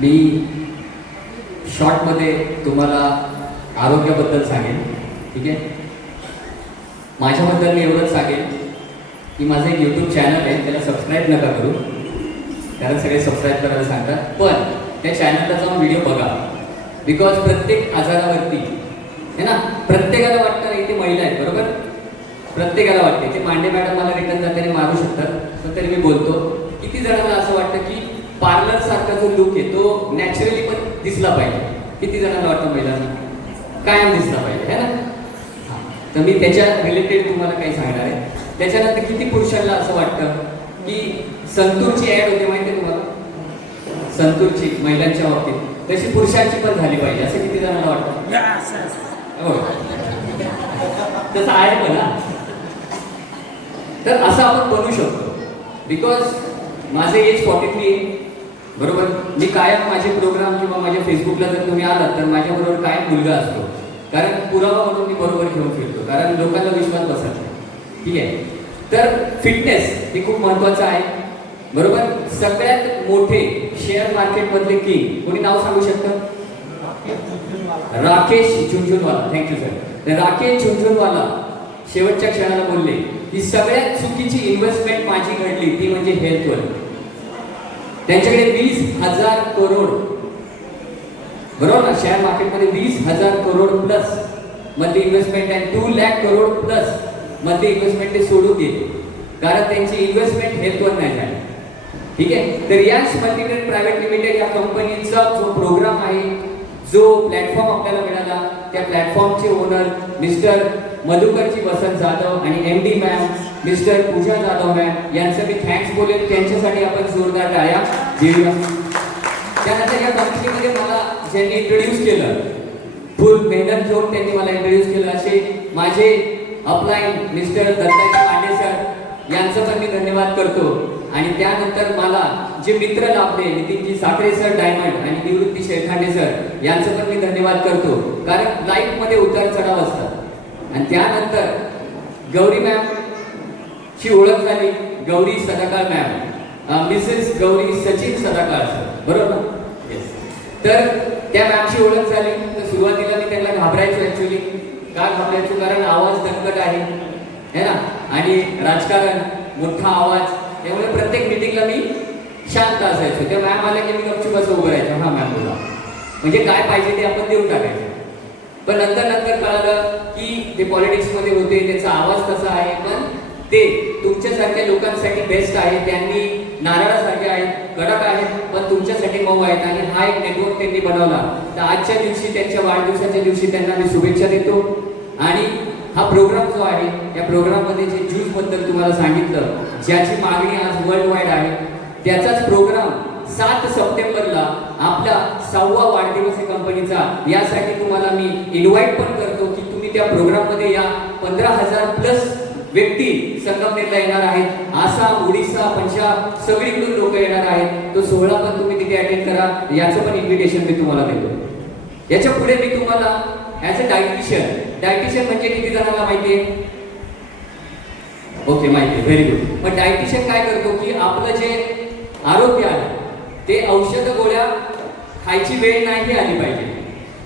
मी शॉर्टमध्ये तुम्हाला आरोग्याबद्दल सांगेन ठीक आहे? माझ्याबद्दल मी एवढंच सांगेन की माझं एक यूट्यूब चॅनल आहे त्याला सबस्क्राईब नका करू. कारण सगळे सबस्क्राईब करायला सांगतात. पण त्या चॅनलला जाऊन व्हिडिओ बघा. बिकॉज प्रत्येक आजारावरती है ना? प्रत्येकाला वाटतं इथे महिला आहेत बरोबर? प्रत्येकाला वाटते. ते मांडे मॅडम मला रिटर्न जाताना मारू शकतात. तर तरी मी बोलतो किती जणांना असं वाटतं की पार्लर सारखा जो लुक आहे तो नॅचरली पण दिसला पाहिजे. किती जणांना वाटतं महिलांना कायम दिसला पाहिजे है ना. तर मी त्याच्या रिलेटेड तुम्हाला काही सांगणार आहे. त्याच्यानंतर किती पुरुषांना असं वाटतं की संतूरची ऍड होते माहिती आहे तुम्हाला? संतूरची महिलांच्या बाबतीत. तशी पुरुषांची पण झाली पाहिजे असं किती जणांना वाटतं? हो. तसं आहे पण. तर असं आपण बनू शकतो. बिकॉज माझे एज फॉर्टी थ्री बरोबर? मी कायम माझे प्रोग्राम किंवा माझ्या फेसबुकला जर तुम्ही आलात तर माझ्याबरोबर कायम मुलगा असतो. कारण पुरावा म्हणून मी बरोबर घेऊन फिरतो कारण लोकांना विश्वास बसत नाही. ठीक आहे? तर फिटनेस हे खूप महत्वाचं आहे. बरोबर? सगळ्यात मोठे शेअर मार्केटमधले किंग कोणी नाव सांगू शकतं? राकेश झुंझुनवाला. थँक्यू सर तर राकेश झुंझुनवाला शेवटच्या क्षणाला बोलले की सगळ्यात चुकीची इन्व्हेस्टमेंट माझी घडली ती म्हणजे हेल्थवर त्यांच्याकडे वीस हजार करोड. बरोबर ना? शेअर मार्केटमध्ये वीस हजार करोड प्लसमध्ये इन्व्हेस्टमेंट आहे टू लॅक करोड प्लसमध्ये इन्व्हेस्टमेंट ते सोडून दिले. कारण त्यांची इन्व्हेस्टमेंट हेल्थवर नाही झाली. ठीक आहे? तर या मल्टीनेट प्रायव्हेट लिमिटेड या कंपनीचा जो प्रोग्राम आहे जो प्लॅटफॉर्म आपल्याला मिळाला त्या प्लॅटफॉर्मचे ओनर मिस्टर मधुकरजी वसंत जाधव आणि M D ma'am mister Pooja Jadhav ma'am यांचं मी थँक्स बोलेन. त्यांच्यासाठी आपण जोरदार टाळ्या देऊया. त्यानंतर या कंपनीमध्ये मला ज्यांनी इंट्रोड्यूस केलं फुल मेहनत घेऊन त्यांनी मला इंट्रोड्यूस केलं असे माझे upline mister Dattaji Pande sir यांचं पण मी धन्यवाद करतो. आणि त्यानंतर मला जे मित्र लाभले नितीनजी साखरे सर डायमंड आणि निवृत्ती शेरखांडे सर यांचं पण मी धन्यवाद करतो. कारण लाईफमध्ये उतार चढाव असतात. आणि त्यानंतर गौरी मॅम ची ओळख झाली Gauri Sadakal ma'am Mrs Gauri Sachin Sadakal sir बरोबर ना? Yes. तर त्या मॅमची ओळख झाली. तर सुरुवातीला मी त्यांना घाबरायचो ऍक्च्युली का घाबरायचो? कारण आवाज दणकट आहे. है ना? आणि राजकारण मोठा आवाज. त्यामुळे प्रत्येक मिटिंगला मी शांत असायचो. त्या मॅम आल्या की मी गपचूप असं उभं राहायचं. हा मॅम बोला. म्हणजे काय पाहिजे ते आपण देऊन टाकायचं. पण नंतर नंतर कळालं की ते पॉलिटिक्समध्ये होते त्याचा आवाज कसा आहे. पण ते तुमच्यासारख्या लोकांसाठी बेस्ट आहे. त्यांनी नारळासारखे आहेत कडक आहेत पण तुमच्यासाठी मऊ आहेत. आणि हा एक नेटवर्क त्यांनी बनवला. तर आजच्या दिवशी त्यांच्या वाढदिवसाच्या दिवशी त्यांना मी शुभेच्छा देतो. आणि हा प्रोग्राम जो आहे या प्रोग्राममध्ये जे ज्यूसबद्दल तुम्हाला सांगितलं ज्याची मागणी आज वर्ल्ड वाईड आहे त्याचाच प्रोग्राम सात सप्टेंबरला आपला सहावा वाढदिवस आहे कंपनीचा यासाठी तुम्हाला मी इन्व्हाइट पण करतो की तुम्ही त्या प्रोग्राममध्ये या. पंधरा हजार प्लस व्यक्ती संगमनेरला येणार आहेत. आसाम ओडिसा पंजाब सगळीकडून लोक येणार आहेत. तो सोहळा पण तुम्ही तिथे अटेंड करा. याचं पण इन्व्हिटेशन मी तुम्हाला देतो. याच्यापुढे मी तुम्हाला ॲज अ डायटिशियन डायटिशियन म्हणजे किती जणांना माहिती आहे? ओके माहिती आहे. व्हेरी गुड पण डायटिशियन काय करतो की आपलं जे आरोग्य आहे ते औषध गोळ्या खायची वेळ नाही आली पाहिजे.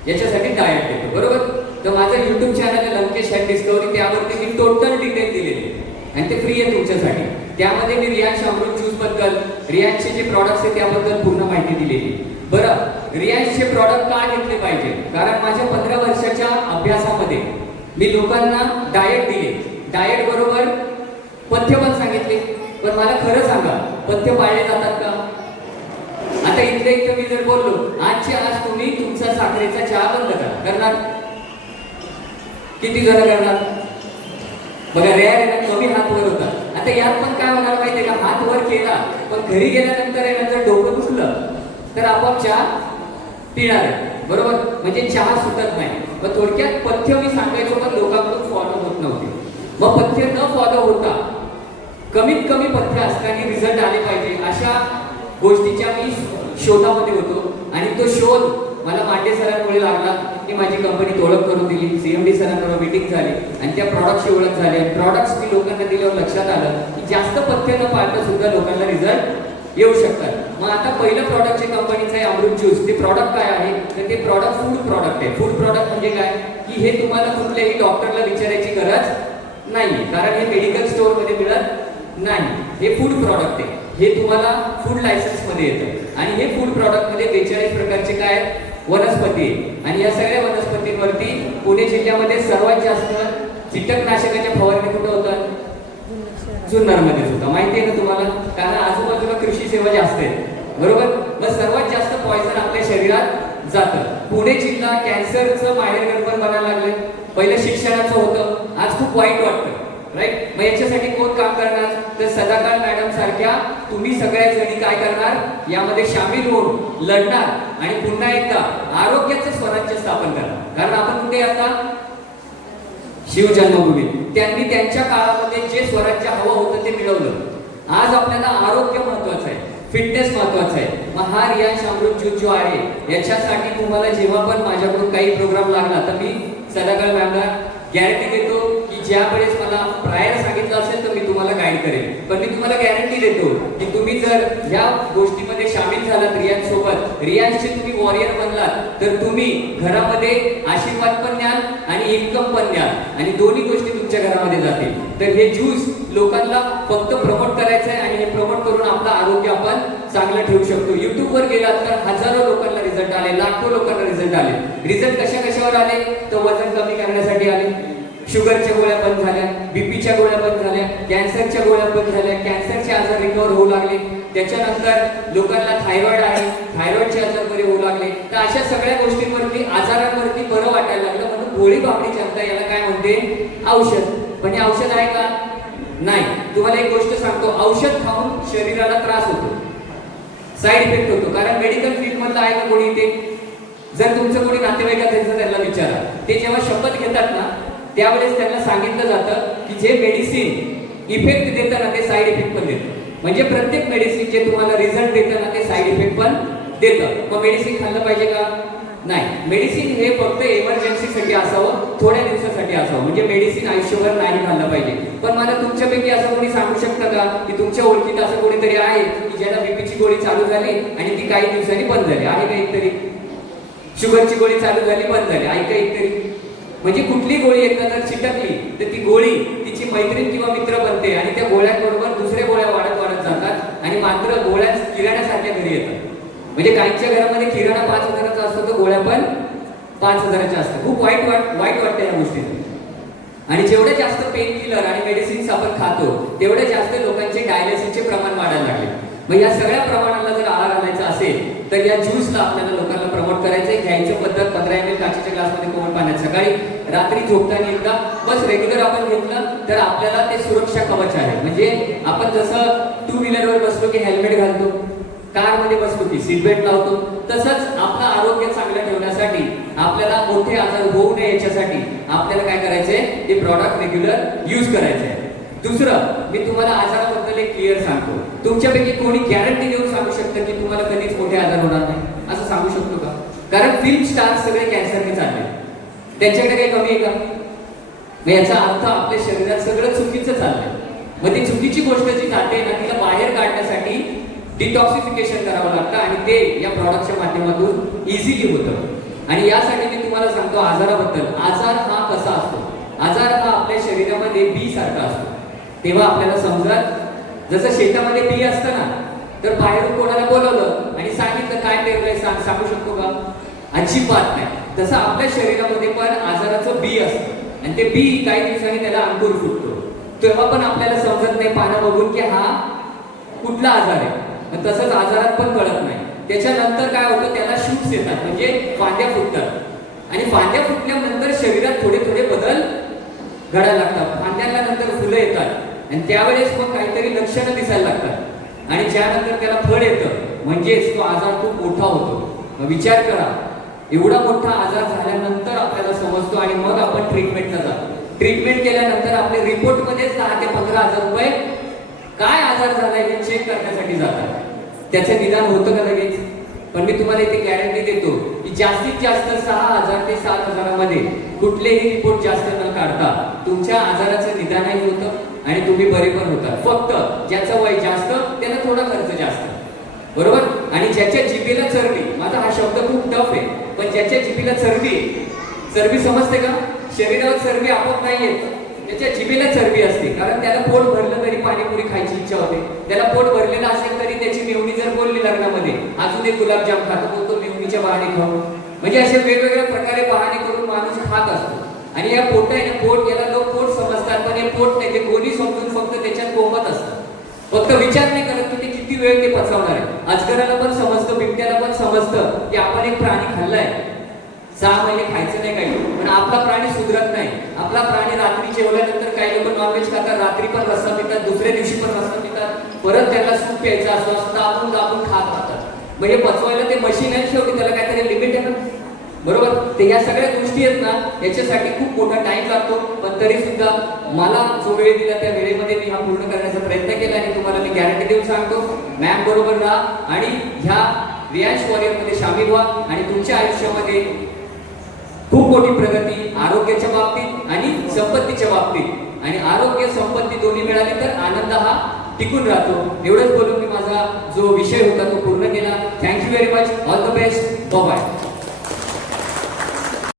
याच्यासाठी डायट देतो बरोबर? तर माझं युट्यूब चॅनल आहे लंकेश हॅड डिस्कवरी त्यावरती मी टोटल डिटेल दिलेले आणि ते फ्री आहे तुमच्यासाठी. त्यामध्ये मी रियांश अमृत ज्यूसबद्दल रियांशचे जे प्रॉडक्ट्स आहेत त्याबद्दल पूर्ण माहिती दिलेली बरं? रियांशचे प्रॉडक्ट का घेतले पाहिजे? कारण माझ्या पंधरा वर्षाच्या अभ्यासामध्ये मी लोकांना डाएट दिले. डाएट बरोबर पथ्य पण सांगितले. पण मला खरं सांगा पथ्य पाळले जातात का? आता इथल्या इथं मी जर बोललो आजची आज तुम्ही तुमचा साखरेचा चहा बंद करा. करणार? किती जण करणार? बघा रेअर आहे कमी हात वर होता. आता यात पण काय होणार माहितीये का? हात वर केला पण घरी गेल्यानंतर आहे ना जर डोकं दुखलं तर आपोआप चहा पिणार आहे. बरोबर? म्हणजे चहा सुटत नाही. मग थोडक्यात पथ्य मी सांगायचो पण लोकांकडून फॉलो होत नव्हते. मग पथ्य न फॉलो होता कमीत कमी पथ्य असताना रिझल्ट आले पाहिजे अशा गोष्टीच्या मी शोधामध्ये होतो. आणि तो शोध मला मांडे सरांमुळे लागला. की माझी कंपनीत ओळख करून दिली. सीएमडी सरांबरोबर मीटिंग झाली. आणि त्या प्रॉडक्टची ओळख झाली. आणि प्रॉडक्ट्स मी लोकांना दिल्यावर लक्षात आलं की जास्त पथ्य न पाळता सुद्धा लोकांना रिझल्ट येऊ शकतात. मग आता पहिलं प्रॉडक्ट जे कंपनीचं आहे अमृत ज्यूस ते प्रॉडक्ट काय आहे? तर ते प्रॉडक्ट फूड प्रॉडक्ट आहे. फूड प्रॉडक्ट म्हणजे काय? की हे तुम्हाला कुठल्याही डॉक्टरला विचारायची गरज नाही कारण हे मेडिकल स्टोअरमध्ये मिळत नाही. हे फूड प्रॉडक्ट आहे. हे तुम्हाला फूड लायसन्समध्ये येतं. आणि हे फूड प्रॉडक्टमध्ये बेचाळीस प्रकारचे काय वनस्पती आहे. आणि या सगळ्या वनस्पतींवरती पुणे जिल्ह्यामध्ये सर्वात जास्त कीटकनाशकाच्या फवारणी कुठं होतात? जुन्नरमध्येच होतं माहिती आहे ना तुम्हाला? कारण आजूबाजूला कृषी सेवा जास्त आहेत. बरोबर? मग सर्वात जास्त पॉयझन आपल्या शरीरात जातं. पुणे जिल्हा कॅन्सरचं माहेरघर पण बनायला लागले पहिलं शिक्षणाचं होतं. आज खूप वाईट वाटतं. राईट मग याच्यासाठी कोण काम करणार? तर सदाकाळ मॅडम सारख्या तुम्ही सगळ्या जणी काय करणार? यामध्ये सामील होऊन लढणार आणि पुन्हा एकदा आरोग्याचं स्वराज्य स्थापन करणार. कारण आपण कुठे आता? शिवजन्मभूमी त्यांनी त्यांच्या काळामध्ये जे स्वराज्य हवं होतं ते मिळवलं. आज आपल्याला आरोग्य महत्वाचं आहे. फिटनेस महत्वाचं आहे. मग हा रियांश अमृत ज्यूस जो आहे. याच्यासाठी तुम्हाला जेव्हा पण माझ्याकडून काही प्रोग्राम लागला तर मी सदाकाळ मॅमला गॅरंटी देतो. ज्या वेळेस मला प्रायर सांगितलं असेल तर मी तुम्हाला गाईड करेन. पण मी तुम्हाला गॅरंटी देतो की तुम्ही जर या गोष्टीमध्ये सामील झालात रियाज सोबत रियाजचे तुम्ही वॉरियर बनलात तर तुम्ही घरामध्ये आशीर्वाद पण द्याल आणि इन्कम पण द्याल आणि दोन्ही गोष्टी तुमच्या घरामध्ये जातील. तर हे ज्यूस लोकांना फक्त प्रमोट करायचं आहे आणि हे प्रमोट करून आपलं आरोग्य आपण चांगलं ठेवू शकतो. युट्यूबवर गेलात तर हजारो लोकांना रिझल्ट आले लाखो लोकांना रिझल्ट आले. रिझल्ट कशा कशावर आले? तर वजन कमी करण्यासाठी आले. शुगरच्या गोळ्या बंद झाल्या बीपीच्या गोळ्या बंद झाल्या कॅन्सरच्या गोळ्या बंद झाल्या कॅन्सरचे आजार रिकवर होऊ लागले. त्याच्यानंतर लोकांना थायरॉइड आहे थायरॉइडचे आजार बरे होऊ लागले. तर अशा सगळ्या गोष्टींवरती आजारांवरती बरं वाटायला लागलं म्हणून गोळी बाबडी जनता याला काय म्हणते? औषध. पण हे औषध आहे का? नाही. तुम्हाला एक गोष्ट सांगतो औषध खाऊन शरीराला त्रास होतो. साईड इफेक्ट होतो. कारण मेडिकल फील्ड मधलं आहे का कोणी ते जर तुमचं कोणी नातेवाईक असेल तर त्यांना विचारा. ते जेव्हा शपथ घेतात ना त्यावेळेस त्यांना सांगितलं जातं की जे मेडिसिन इफेक्ट देतं ना ते साईड इफेक्ट पण देतं. म्हणजे प्रत्येक मेडिसिन जे तुम्हाला रिझल्ट देतं ना ते साईड इफेक्ट पण देतं. मग मेडिसिन खाल्लं पाहिजे का? नाही. मेडिसिन हे फक्त इमर्जन्सीसाठी असावं थोड्या दिवसासाठी असावं. म्हणजे मेडिसिन आयुष्यभर नाही खाल्लं पाहिजे. पण मला तुमच्यापैकी असं कोणी सांगू शकतं का? की तुमच्या ओळखीत असं कोणीतरी आहे की ज्याला बीपीची गोळी चालू झाली आणि ती काही दिवसांनी बंद झाली. आहे का एकतरी? शुगरची गोळी चालू झाली बंद झाली. आहे का एकतरी. म्हणजे कुठली गोळी एकदा जर चिटकली तर ती गोळी तिची मैत्रीण किंवा मित्र बनते आणि त्या गोळ्यांबरोबर दुसऱ्या गोळ्या वाढत वाढत जातात आणि मात्र गोळ्या किराण्यासारख्या घरी येतात. म्हणजे काहींच्या घरामध्ये किराणा पाच हजाराचा असतो तर गोळ्या पण पाच हजाराच्या असतात. खूप वाईट वाट वाईट वाटतं या गोष्टीत आणि जेवढे जास्त पेन किलर आणि मेडिसिन्स आपण खातो तेवढे जास्त लोकांचे डायलिसिसचे प्रमाण वाढायला लागले. मग या सगळ्या प्रमाणाला जर आळा घालायचा असेल तर या ज्यूसला आपल्याला लोकांना प्रमोट करायचं घ्यायचं पद्धत पंधरा एम एल काचेच्या ग्लासमध्ये कोमट पाण्यात सकाळी रात्री झोपताना एकदा बस रेग्युलर आपण घेतलं तर आपल्याला ते सुरक्षा कवच आहे. म्हणजे आपण जसं टू व्हीलरवर बसलो की हेल्मेट घालतो कारमध्ये बसलो की सीट बेल्ट लावतो तसंच आपलं आरोग्य चांगलं ठेवण्यासाठी आपल्याला मोठे आजार होऊ नये याच्यासाठी आपल्याला काय करायचंय? ते प्रॉडक्ट रेग्युलर यूज करायचंय. दुसरं मी तुम्हाला आजाराबद्दल एक क्लिअर सांगतो. तुमच्यापैकी कोणी गॅरंटी देऊन सांगू शकतं की तुम्हाला कधीच मोठे आजार होणार नाही असं सांगू शकतो का? कारण फिल्म स्टार सगळे कॅन्सरने चालले त्यांच्याकडे काही कमी आहे का? मग याचा अर्थ आपल्या शरीरात सगळं चुकीचं चाललंय. मग ती चुकीची गोष्ट जी जाते ना तिला बाहेर काढण्यासाठी डिटॉक्सिफिकेशन करावं लागतं आणि ते या प्रॉडक्टच्या माध्यमातून इझिली होतं. आणि यासाठी मी तुम्हाला सांगतो आजाराबद्दल. आजार हा कसा असतो? आजार हा आपल्या शरीरामध्ये बी सारखा असतो. तेव्हा आपल्याला समजत जसं शेतामध्ये बी असतं ना तर बाहेरून कोणाला बोलवलं आणि सांगितलं काय पेरलंय सांग सांगू शकतो का? अजिबात नाही. तसं आपल्या शरीरामध्ये पण आजाराचं बी असतं. आणि ते बी काही दिवसांनी त्याला अंकुर फुटतो. तेव्हा पण आपल्याला समजत नाही पानं बघून की हा कुठला आजार आहे. तसंच आजारात पण कळत नाही. त्याच्यानंतर काय होतं त्याला शूट्स येतात म्हणजे फांद्या फुटतात. आणि फांद्या फुटल्यानंतर शरीरात थोडे थोडे बदल घडायला लागतात. फांद्यांना नंतर फुलं येतात. आणि त्यावेळेस मग काहीतरी लक्षणं दिसायला लागतात. आणि त्यानंतर त्याला फळ येतं. म्हणजेच तो आजार खूप मोठा होतो. मग विचार करा. एवढा मोठा आजार झाल्यानंतर आपल्याला समजतो आणि मग आपण ट्रीटमेंटला जातो. ट्रीटमेंट केल्यानंतर आपले रिपोर्टमध्येच दहा ते पंधरा हजार रुपये काय आजार झालाय हे चेक करण्यासाठी जातात. त्याचं निदान होतं का लगेच? पण मी तुम्हाला इथे गॅरंटी देतो की जास्तीत जास्त सहा हजार ते सात हजारामध्ये कुठलेही रिपोर्ट जास्त न काढता तुमच्या आजाराचं निदानही होतं. आणि तुम्ही बरे पण होतात फक्त ज्याचं वय जास्त त्याला थोडा खर्च जास्त. बरोबर? आणि ज्याच्या जिभेला चरबी माझा हा शब्द खूप टफ आहे पण ज्याच्या जिभेला चरबी चरबी समजते का? शरीरावर चरबी आपोआप नाही येत. त्याच्या जिभेला चरबी असते कारण त्याला पोट भरलं तरी पाणीपुरी खायची इच्छा होते. त्याला पोट भरलेलं असेल तरी त्याची मेवणी जर बोलली लग्नामध्ये अजून एक गुलाबजाम खातो बोलतो मेवणीच्या बहाणे खाऊ. म्हणजे असे वेगवेगळ्या प्रकारे बहाणे करून माणूस खात असतो. आणि या पोट आहे ना पोट याला लोक पोट नाही ते कोणी समजून फक्त त्याच्यात कोंबत असतात फक्त विचार नाही करत की ते किती वेळ ते पचवणार आहे. अजगराला पण समजतं बिबट्याला पण समजतं की आपण एक प्राणी खाल्लाय. सहा महिने खायचं नाही काही. पण आपला प्राणी सुधरत नाही. आपला प्राणी रात्री जेवल्यानंतर काही लोक नॉनव्हेज खातात रात्री पण रस्सा पितात दुसऱ्या दिवशी पण रस्सा पितात. परत त्याला सूप प्यायचं असं असं आपण दाबून खात राहतात. मग हे पचवायला ते मशीन आहे शेवटी त्याला काहीतरी लिमिट आहे ना. बरोबर? ते या सगळ्या गोष्टी आहेत ना याच्यासाठी खूप मोठा टाइम लागतो. पण तरी सुद्धा मला जो वेळ दिला त्या वेळेमध्ये मी हा पूर्ण करण्याचा प्रयत्न केला आणि तुम्हाला मी गॅरंटी देऊन सांगतो मॅम बरोबर राहा आणि ह्या रियांश वॉरियरमध्ये सामील व्हा आणि तुमच्या आयुष्यामध्ये खूप मोठी प्रगती आरोग्याच्या बाबतीत आणि संपत्तीच्या बाबतीत. आणि आरोग्य संपत्ती दोन्ही मिळाली तर आनंद हा टिकून राहतो. एवढंच बोलून मी माझा जो विषय होता तो पूर्ण केला. Thank you very much all the best bye